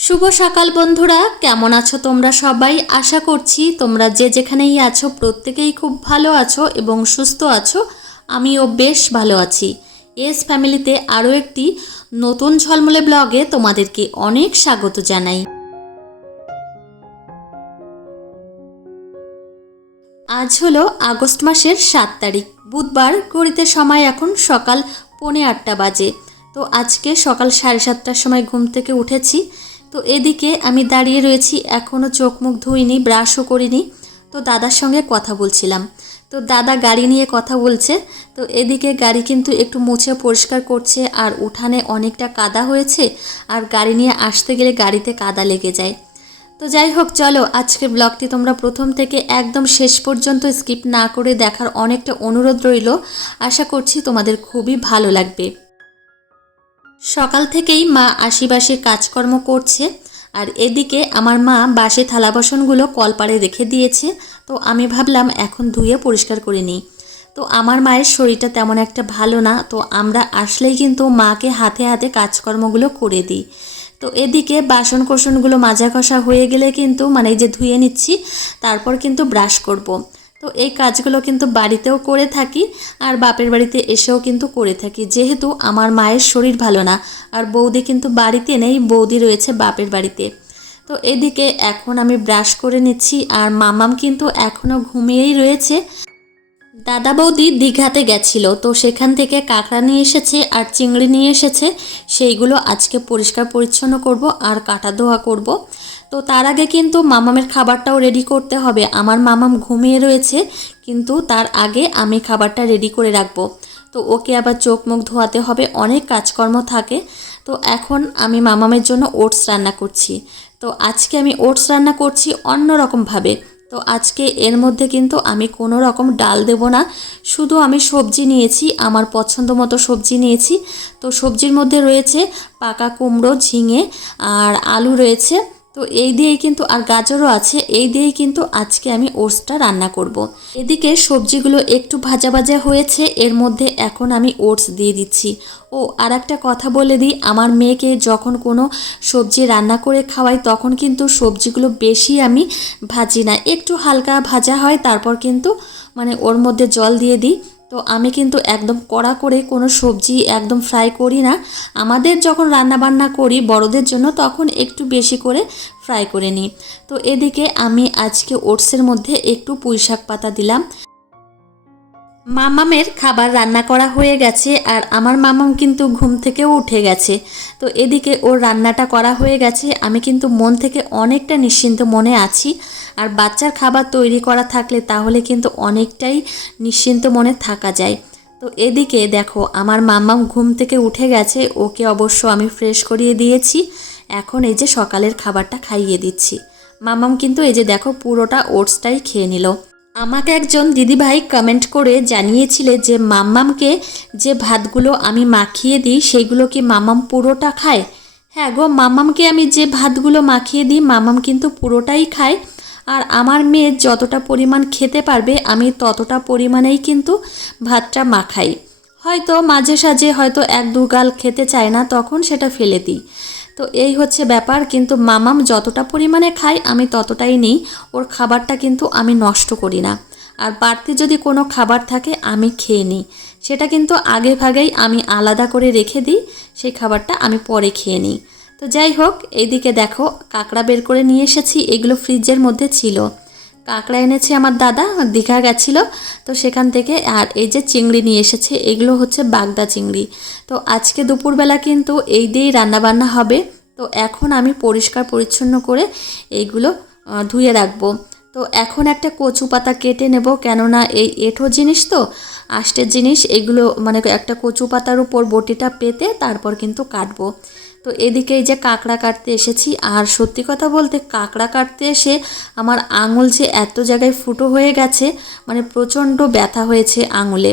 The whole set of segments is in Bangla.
শুভ সকাল বন্ধুরা, কেমন আছো তোমরা সবাই? আশা করছি তোমরা যে যেখানেই আছো প্রত্যেকেই খুব ভালো আছো এবং সুস্থ আছো। আমিও বেশ ভালো আছি। এস ফ্যামিলিতে আরও একটি নতুন ঝলমলে ব্লগে তোমাদেরকে অনেক স্বাগত জানাই। আজ হলো আগস্ট মাসের সাত তারিখ। বুধবার ঘড়িতে সময় এখন সকাল পৌনে আটটা বাজে। তো আজকে সকাল সাড়ে সাতটার সময় ঘুম থেকে উঠেছি। তো এদিকে আমি দাঁড়িয়ে রয়েছি এখনও চোখ মুখ ধুইনি ব্রাশও করিনি। তো দাদার সঙ্গে কথা বলছিলাম। তো দাদা গাড়ি নিয়ে কথা বলছে, তো এদিকে গাড়ি কিন্তু একটু মুছে পরিষ্কার করছে, আর উঠানে অনেকটা কাদা হয়েছে, আর গাড়ি নিয়ে আসতে গেলে গাড়িতে কাদা লেগে যায়। তো যাই হোক, চলো আজকের ব্লগটি তোমরা প্রথম থেকে একদম শেষ পর্যন্ত স্কিপ না করে দেখার অনেকটা অনুরোধ রইল। আশা করছি তোমাদের খুবই ভালো লাগবে। সকাল থেকেই মা আশিবাসী কাজকর্ম করছে, আর এদিকে আমার মা বাসে থালা বাসনগুলো কলপাড়ে রেখে দিয়েছে, তো আমি ভাবলাম এখন ধুয়ে পরিষ্কার করে নিই তো আমার মায়ের শরীরটা তেমন একটা ভালো না, তো আমরা আসলেই কিন্তু মাকে হাতে হাতে কাজকর্মগুলো করে দিই তো এদিকে বাসন কোসনগুলো মাজা কষা হয়ে গেলে কিন্তু মানে যে ধুয়ে নিচ্ছি, তারপর কিন্তু ব্রাশ করব। তো এই কাজগুলো কিন্তু বাড়িতেও করে থাকি আর বাপের বাড়িতে এসেও কিন্তু করে থাকি। যেহেতু আমার মায়ের শরীর ভালো না, আর বৌদি কিন্তু বাড়িতে নেই, বৌদি রয়েছে বাপের বাড়িতে। তো এদিকে এখন আমি ব্রাশ করে নিচ্ছি আর মামাম কিন্তু এখনও ঘুমিয়েই রয়েছে। দাদা বৌদি দীঘাতে গেছিল, তো সেখান থেকে কাঁকড়া নিয়ে এসেছে আর চিংড়ি নিয়ে এসেছে। সেইগুলো আজকে পরিষ্কার পরিচ্ছন্ন করব আর কাটা ধোয়া করব। তো তার আগে কিন্তু মামামের খাবারটাও রেডি করতে হবে। আমার মামাম ঘুমিয়ে রয়েছে, কিন্তু তার আগে আমি খাবারটা রেডি করে রাখব। তো ওকে আবার চোখ মুখ ধোয়াতে হবে, অনেক কাজকর্ম থাকে। তো এখন আমি মামামের জন্য ওটস রান্না করছি। তো আজকে আমি ওটস রান্না করছি অন্য রকমভাবে তো আজকে এর মধ্যে কিন্তু আমি কোনো রকম ডাল দেব না। শুধু আমি সবজি নিয়েছি, আমার পছন্দ মতো সবজি নিয়েছি। তো সবজির মধ্যে রয়েছে পাকা কুমড়ো, ঝিঙে আর আলু রয়েছে। তো এই দিয়েই কিন্তু আর গাজরও আছে, এই দিয়েই কিন্তু আজকে আমি ওটসটা রান্না করব। এদিকে সবজিগুলো একটু ভাজা ভাজা হয়েছে, এর মধ্যে এখন আমি ওটস দিয়ে দিচ্ছি। ও আর একটা কথা বলে দিই, আমার মেয়েকে যখন কোনো সবজি রান্না করে খাওয়াই, তখন কিন্তু সবজিগুলো বেশি আমি ভাজি না। একটু হালকা ভাজা হয়, তারপর কিন্তু মানে ওর মধ্যে জল দিয়ে দিই। তো আমি কিন্তু একদম কড়া করে কোনো সবজি একদম ফ্রাই করি না। আমাদের যখন রান্না বান্না করি বড়দের জন্য তখন একটু বেশি করে ফ্রাই করে নিই। তো এদিকে আমি আজকে ওটসের মধ্যে একটু পুঁই শাক পাতা দিলাম। মামামের খাবার রান্না করা হয়ে গেছে আর আমার মামাম কিন্তু ঘুম থেকেও উঠে গেছে। তো এদিকে ওর রান্নাটা করা হয়ে গেছে। আমি কিন্তু মন থেকে অনেকটা নিশ্চিন্ত মনে আছি। আর বাচ্চার খাবার তৈরি করা থাকলে তাহলে কিন্তু অনেকটাই নিশ্চিন্ত মনে থাকা যায়। তো এদিকে দেখো, আমার মাম্মাম ঘুম থেকে উঠে গেছে। ওকে অবশ্য আমি ফ্রেশ করিয়ে দিয়েছি। এখন এই যে সকালের খাবারটা খাইয়ে দিচ্ছি। মামাম কিন্তু এই যে দেখো পুরোটা ওটসটাই খেয়ে নিল। আমাকে একজন দিদিভাই কমেন্ট করে জানিয়েছিলে যে, মাম্মামকে যে ভাতগুলো আমি মাখিয়ে দিই সেইগুলো কি মামাম পুরোটা খায়? হ্যাঁ গো মামামকে আমি যে ভাতগুলো মাখিয়ে দিই মামাম কিন্তু পুরোটাই খায়। আর আমার মেয়ে যতটা পরিমাণ খেতে পারবে, আমি ততটা পরিমাণেই কিন্তু ভাতটা মাখাই। হয়তো মাঝে সাঝে হয়তো এক দু গাল খেতে চায় না, তখন সেটা ফেলে দিই। তো এই হচ্ছে ব্যাপার, কিন্তু মামাম যতটা পরিমাণে খায়, আমি ততটাই নিই। ওর খাবারটা কিন্তু আমি নষ্ট করি না। আর বাড়তি যদি কোনো খাবার থাকে, আমি খেয়ে নিই। সেটা কিন্তু আগে ভাগেই আমি আলাদা করে রেখে দিই, সেই খাবারটা আমি পরে খেয়ে নিই। তো যাই হোক, এইদিকে দেখো, কাঁকড়া বের করে নিয়ে এসেছি, এগুলো ফ্রিজের মধ্যে ছিল। কাঁকড়া এনেছে আমার দাদা, দীঘা গেছিল। তো সেখান থেকে আর এই যে চিংড়ি নিয়ে এসেছে, এগুলো হচ্ছে বাগদা চিংড়ি। তো আজকে দুপুরবেলা কিন্তু এই দিয়েই রান্নাবান্না হবে। তো এখন আমি পরিষ্কার পরিচ্ছন্ন করে এইগুলো ধুয়ে রাখব। তো এখন একটা কচু পাতা কেটে নেব, কেননা এই এঁঠো জিনিস তো, আষ্টের জিনিস, এগুলো মানে একটা কচু পাতার উপর বটিটা পেতে তারপর কিন্তু কাটবো। তো এদিকে এই যে কাঁকড়া কাটতে এসেছি, আর সত্যি কথা বলতে কাঁকড়া কাটতে এসে আমার আঙুল যে এত জায়গায় ফুটো হয়ে গেছে মানে প্রচণ্ড ব্যথা হয়েছে আঙুলে।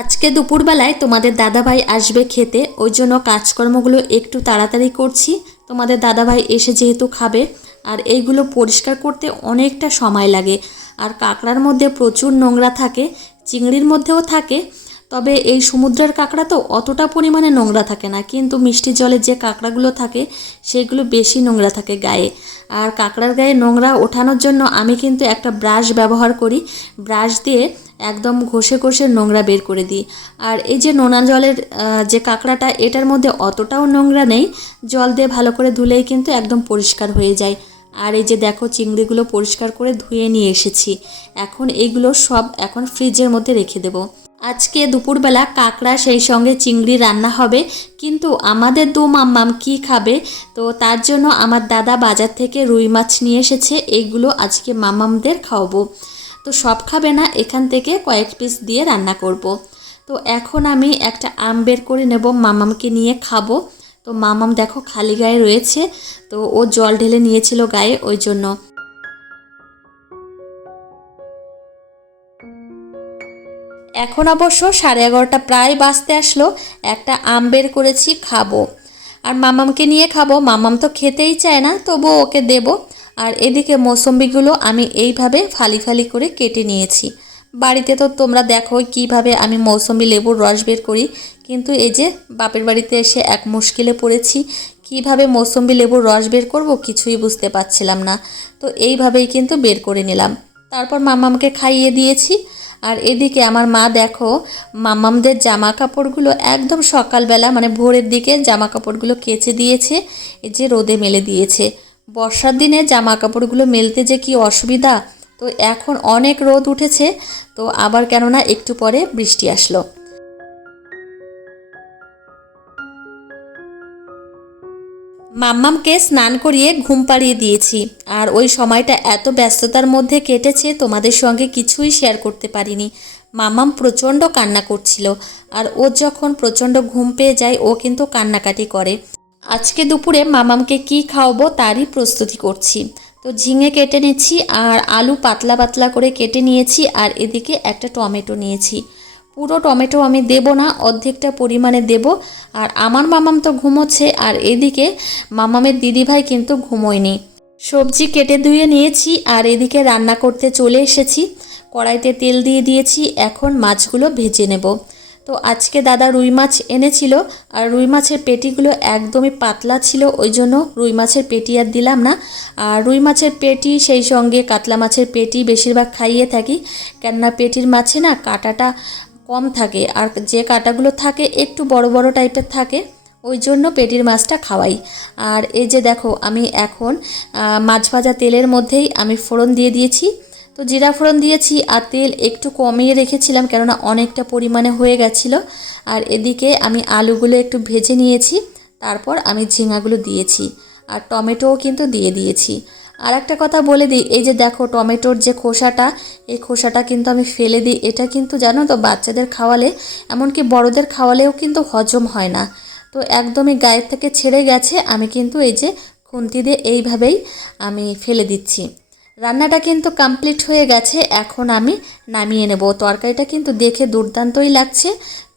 আজকে দুপুরবেলায় তোমাদের দাদাভাই আসবে খেতে, ওই জন্য কাজকর্মগুলো একটু তাড়াতাড়ি করছি। তোমাদের দাদাভাই এসে যেহেতু খাবে, আর এইগুলো পরিষ্কার করতে অনেকটা সময় লাগে। আর কাঁকড়ার মধ্যে প্রচুর নোংরা থাকে, চিংড়ির মধ্যেও থাকে তবে এই সমুদ্রের কাঁকড়া তো অতটা পরিমাণে নোংরা থাকে না, কিন্তু মিষ্টি জলে যে কাঁকড়াগুলো থাকে, সেগুলো বেশি নোংরা থাকে গায়ে। আর কাঁকড়ার গায়ে নোংরা ওঠানোর জন্য আমি কিন্তু একটা ব্রাশ ব্যবহার করি। ব্রাশ দিয়ে একদম ঘষে ঘষে নোংরা বের করে দিই। আর এই যে নোনা জলের যে কাঁকড়াটা, এটার মধ্যে অতটাও নোংরা নেই। জল দিয়ে ভালো করে ধুলেই কিন্তু একদম পরিষ্কার হয়ে যায়। আর এই যে দেখো চিংড়িগুলো পরিষ্কার করে ধুয়ে নিয়ে এসেছি। এখন এইগুলো সব এখন ফ্রিজের মধ্যে রেখে দেবো। আজকে দুপুরবেলা কাঁকড়া সেই সঙ্গে চিংড়ি রান্না হবে, কিন্তু আমাদের দু মাম্মাম কি খাবে? তো তার জন্য আমার দাদা বাজার থেকে রুই মাছ নিয়ে এসেছে এইগুলো আজকে মামামদের খাওয়াবো। তো সব খাবে না, এখান থেকে কয়েক পিস দিয়ে রান্না করব। তো এখন আমি একটা আম বের করে নেব মামামকে নিয়ে খাব। তো মামাম দেখো খালি গায়ে রয়েছে, তো ও জল ঢেলে নিয়েছিল গায়ে, ওই জন্য। এখন অবশ্য সাড়ে এগারোটা প্রায় বাঁচতে আসলো, একটা আম বের করেছি, খাব। আর মামামকে নিয়ে খাব। মামাম তো খেতেই চায় না, তবুও ওকে দেব। আর এদিকে মৌসম্বিগুলো আমি এইভাবে ফালি ফালি করে কেটে নিয়েছি। বাড়িতে তো তোমরা দেখো কীভাবে আমি মৌসম্বি লেবুর রস বের করি। কিন্তু এই যে বাপের বাড়িতে এসে এক মুশকিলে পড়েছি, কীভাবে মৌসম্বি লেবুর রস বের করব কিছুই বুঝতে পারছিলাম না। তো এইভাবেই কিন্তু বের করে নিলাম। তারপর মামামকে খাইয়ে দিয়েছি। আর এদিকে আমার মা দেখো, মামামদের জামা কাপড়গুলো একদম সকালবেলা মানে ভোরের দিকে জামা কাপড়গুলো কেচে দিয়েছে, এই যে রোদে মেলে দিয়েছে। বর্ষার দিনে জামা কাপড়গুলো মেলতে যে কি অসুবিধা? তো এখন অনেক রোদ উঠেছে, তো আবার কেননা একটু পরে বৃষ্টি আসলো। মাম্মামকে স্নান করিয়ে ঘুম পাড়িয়ে দিয়েছি, আর ওই সময়টা এত ব্যস্ততার মধ্যে কেটেছে তোমাদের সঙ্গে কিছুই শেয়ার করতে পারিনি। মাম্মাম প্রচণ্ড কান্না করছিল, আর ও যখন প্রচণ্ড ঘুম পেয়ে যায়, ও কিন্তু কান্নাকাটি করে। আজকে দুপুরে মামামকে কি খাওয়াবো তারই প্রস্তুতি করছি। তো ঝিঙে কেটে নিচ্ছি, আর আলু পাতলা পাতলা করে কেটে নিয়েছি, আর এদিকে একটা টমেটো নিয়েছি। পুরো টমেটো আমি দেব না, অর্ধেকটা পরিমাণে দেব। আর আমার মামাম তো ঘুমোচ্ছে, আর এদিকে মামামের দিদিভাই কিন্তু ঘুমোয়নি। সবজি কেটে ধুয়ে নিয়েছি, আর এদিকে রান্না করতে চলে এসেছি। কড়াইতে তেল দিয়ে দিয়েছি, এখন মাছগুলো ভেজে নেব। তো আজকে দাদা রুই মাছ এনেছিল, আর রুই মাছের পেটিগুলো একদমই পাতলা ছিল, ওই জন্য রুই মাছের পেটি আর দিলাম না। আর রুই মাছের পেটি, সেই সঙ্গে কাতলা মাছের পেটি বেশিরভাগ খাইয়ে থাকি। কেননা পেটির মাছে না কাঁটাটা কম থাকে আর যে কাঁটাগুলো থাকে একটু বড় বড় টাইপের থাকে, ওই জন্য পেটির মাছটা খাওয়াই। আর এই যে দেখো, আমি এখন মাছ ভাজা তেলের মধ্যেই আমি ফোড়ন দিয়ে দিয়েছি। তো জিরা ফোড়ন দিয়েছি আর তেল একটু কমিয়ে রেখেছিলাম কেননা অনেকটা পরিমাণে হয়ে গেছিল। আর এদিকে আমি আলুগুলো একটু ভেজে নিয়েছি, তারপর আমি ঝিঙাগুলো দিয়েছি। আর টমেটোও কিন্তু দিয়ে দিয়েছি। আর একটা কথা বলে দিই, এই যে দেখো টমেটোর যে খোসাটা, এই খোসাটা কিন্তু আমি ফেলে দিই। এটা কিন্তু জানো তো বাচ্চাদের খাওয়ালে, এমনকি বড়দের খাওয়ালেও কিন্তু হজম হয় না। তো একদমই গায়ের থেকে ছেড়ে গেছে, আমি কিন্তু এই যে খুন্তি দিয়ে এইভাবেই আমি ফেলে দিচ্ছি। রান্নাটা কিন্তু কমপ্লিট হয়ে গেছে, এখন আমি নামিয়ে নেব। তরকারিটা কিন্তু দেখে দুর্দান্তই লাগছে।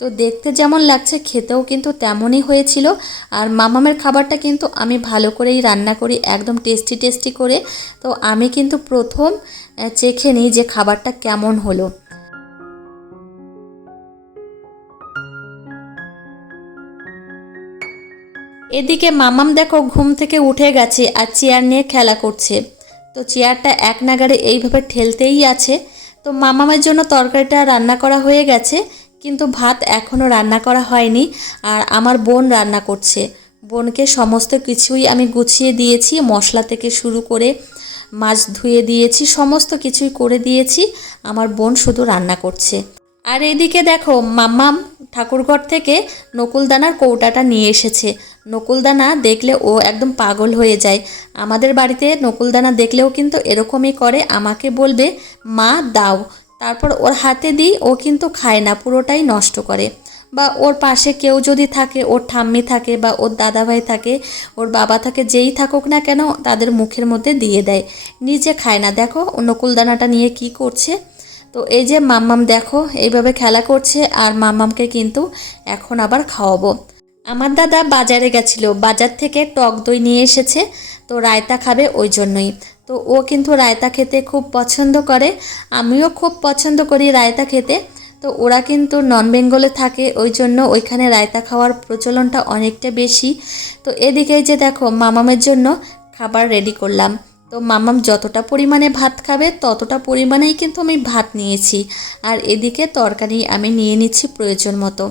তো দেখতে যেমন লাগছে, খেতেও কিন্তু তেমনই হয়েছিল। আর মামামের খাবারটা কিন্তু আমি ভালো করেই রান্না করি, একদম টেস্টি টেস্টি করে। তো আমি কিন্তু প্রথম চেখে নিই যে খাবারটা কেমন হলো। এদিকে মামাম দেখো ঘুম থেকে উঠে গেছে আর চেয়ার নিয়ে খেলা করছে। তো চেয়ারটা এক নাগারে এইভাবে ঠেলতেই আছে। তো মামামের জন্য তরকারিটা রান্না করা হয়ে গেছে। কিন্তু ভাত এখনও রান্না করা হয়নি আর আমার বোন রান্না করছে। বোনকে সমস্ত কিছুই আমি গুছিয়ে দিয়েছি, মশলা থেকে শুরু করে মাছ ধুয়ে দিয়েছি, সমস্ত কিছুই করে দিয়েছি। আমার বোন শুধু রান্না করছে। আর এদিকে দেখো, মাম্মাম ঠাকুরঘর থেকে নকুলদানার কৌটাটা নিয়ে এসেছে। নকুলদানা দেখলে ও একদম পাগল হয়ে যায়। আমাদের বাড়িতে নকুলদানা দেখলেও কিন্তু এরকমই করে, আমাকে বলবে, মা, দাও। তারপর ওর হাতে দিই, ও কিন্তু খায় না, পুরোটাই নষ্ট করে। বা ওর পাশে কেউ যদি থাকে, ওর ঠাম্মি থাকে বা ওর দাদাভাই থাকে, ওর বাবা থাকে, যেই থাকুক না কেন, তাদের মুখের মধ্যে দিয়ে দেয়। নিজে খায় না। দেখো, নকুলদানাটা নিয়ে কি করছে? তো এই যে মাম্মাম, দেখো, এইভাবে খেলা করছে, আর মাম্মামকে কিন্তু এখন আবার খাওয়াবো। আমার দাদা বাজারে গেছিল, বাজার থেকে টক দই নিয়ে এসেছে, তো রায়তা খাবে ওই জন্যই। তো ও কিন্তু রায়তা খেতে খুব পছন্দ করে, আমিও খুব পছন্দ করি রায়তা খেতে। তো ওরা কিন্তু নন বেঙ্গলে থাকে, ওই জন্য ওইখানে রায়তা খাওয়ার প্রচলনটা অনেকটা বেশি। তো এদিকে যে দেখো, মামামের জন্য খাবার রেডি করলাম। তো মামাম যতটা পরিমাণে ভাত খাবে, ততটা পরিমাণেই কিন্তু আমি ভাত নিয়েছি। আর এদিকে তরকারি আমি নিয়ে নিচ্ছি প্রয়োজন মতো।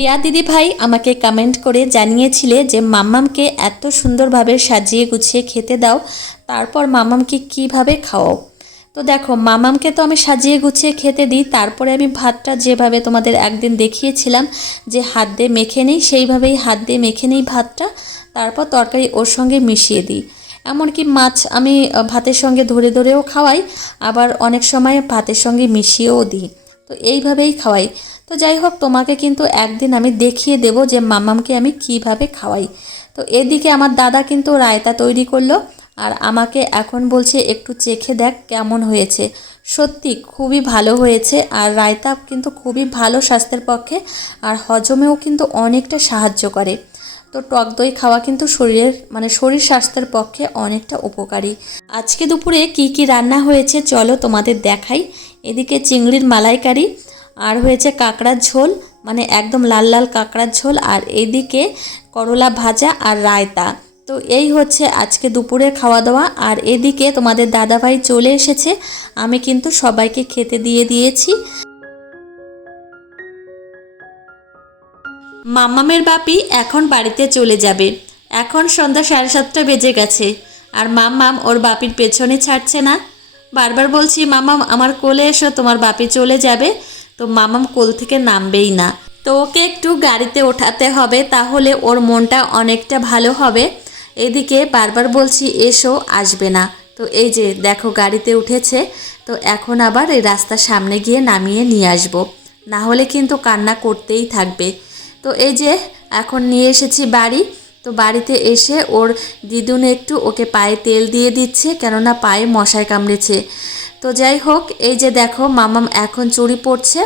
প্রিয়া দিদি ভাই আমাকে কমেন্ট করে জানিয়েছিলে যে মাম্মামকে এত সুন্দরভাবে সাজিয়ে গুছিয়ে খেতে দাও, তারপর মাম্মামকে কীভাবে খাওয়াও? তো দেখো মামামকে তো আমি সাজিয়ে গুছিয়ে খেতে দিই, তারপরে আমি ভাতটা যেভাবে তোমাদের একদিন দেখিয়েছিলাম যে হাত দিয়ে মেখে নিই, সেইভাবেই হাত দিয়ে মেখে নিই ভাতটা, তারপর তরকারি ওর সঙ্গে মিশিয়ে দিই। এমনকি মাছ আমি ভাতের সঙ্গে ধরে ধরেও খাওয়াই, আবার অনেক সময় ভাতের সঙ্গে মিশিয়েও দিই। তো এইভাবেই খাওয়াই। তো যাই হোক, তোমাকে কিন্তু একদিন আমি দেখিয়ে দেব যে মামামকে আমি কীভাবে খাওয়াই। তো এদিকে আমার দাদা কিন্তু রায়তা তৈরি করল আর আমাকে এখন বলছে, একটু চেখে দেখ কেমন হয়েছে। সত্যি খুবই ভালো হয়েছে আর রায়তা কিন্তু খুবই ভালো স্বাস্থ্যের পক্ষে আর হজমেও কিন্তু অনেকটা সাহায্য করে। তো টক দই খাওয়া কিন্তু শরীরের মানে শরীর স্বাস্থ্যের পক্ষে অনেকটা উপকারী। আজকে দুপুরে কি কি রান্না হয়েছে চলো তোমাদের দেখাই। এদিকে চিংড়ির মালাইকারি আর হয়েছে কাঁকড়ার ঝোল মানে একদম লাল লাল কাঁকড়ার ঝোল, আর এদিকে করলা ভাজা আর রায়তা। তো এই হচ্ছে আজকে দুপুরের খাওয়া দাওয়া আর এদিকে তোমাদের দাদাভাই চলে এসেছে, আমি কিন্তু সবাইকে খেতে দিয়ে দিয়েছি। মাম্মামের বাপি এখন বাড়িতে চলে যাবে। এখন সন্ধ্যা সাড়ে সাতটা বেজে গেছে, আর মাম্মাম ওর বাপির পেছনে ছাড়ছে না। বারবার বলছি, মামাম, আমার কোলে এসো, তোমার বাপি চলে যাবে। তো মামাম কোল থেকে নামবেই না। তো ওকে একটু গাড়িতে ওঠাতে হবে, তাহলে ওর মনটা অনেকটা ভালো হবে। এদিকে বারবার বলছি, এসো, আসবে না। তো এই যে, দেখো গাড়িতে উঠেছে। তো এখন আবার এই রাস্তার সামনে গিয়ে নামিয়ে নিয়ে আসব। না হলে কিন্তু কান্না করতেই থাকবে। তো এই যে, এখন নিয়ে এসেছি বাড়ি। তো বাড়িতে এসে ওর দিদুন একটু ওকে পায়ে তেল দিয়ে দিচ্ছে, কেননা পায়ে মশায় কামড়েছে। তো যাই হোক, এই যে দেখো, মামাম এখন চুরি পড়ছে।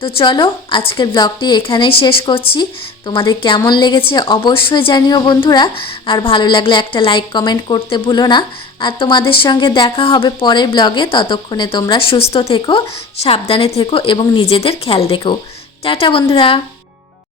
তো চলো, আজকের ব্লগটি এখানেই শেষ করছি। তোমাদের কেমন লেগেছে অবশ্যই জানিও বন্ধুরা। আর ভালো লাগলে একটা লাইক কমেন্ট করতে ভুলো না। আর তোমাদের সঙ্গে দেখা হবে পরের ব্লগে ততক্ষণে তোমরা সুস্থ থেকো, সাবধানে থেকো এবং নিজেদের খেয়াল রেখো। টাটা বন্ধুরা।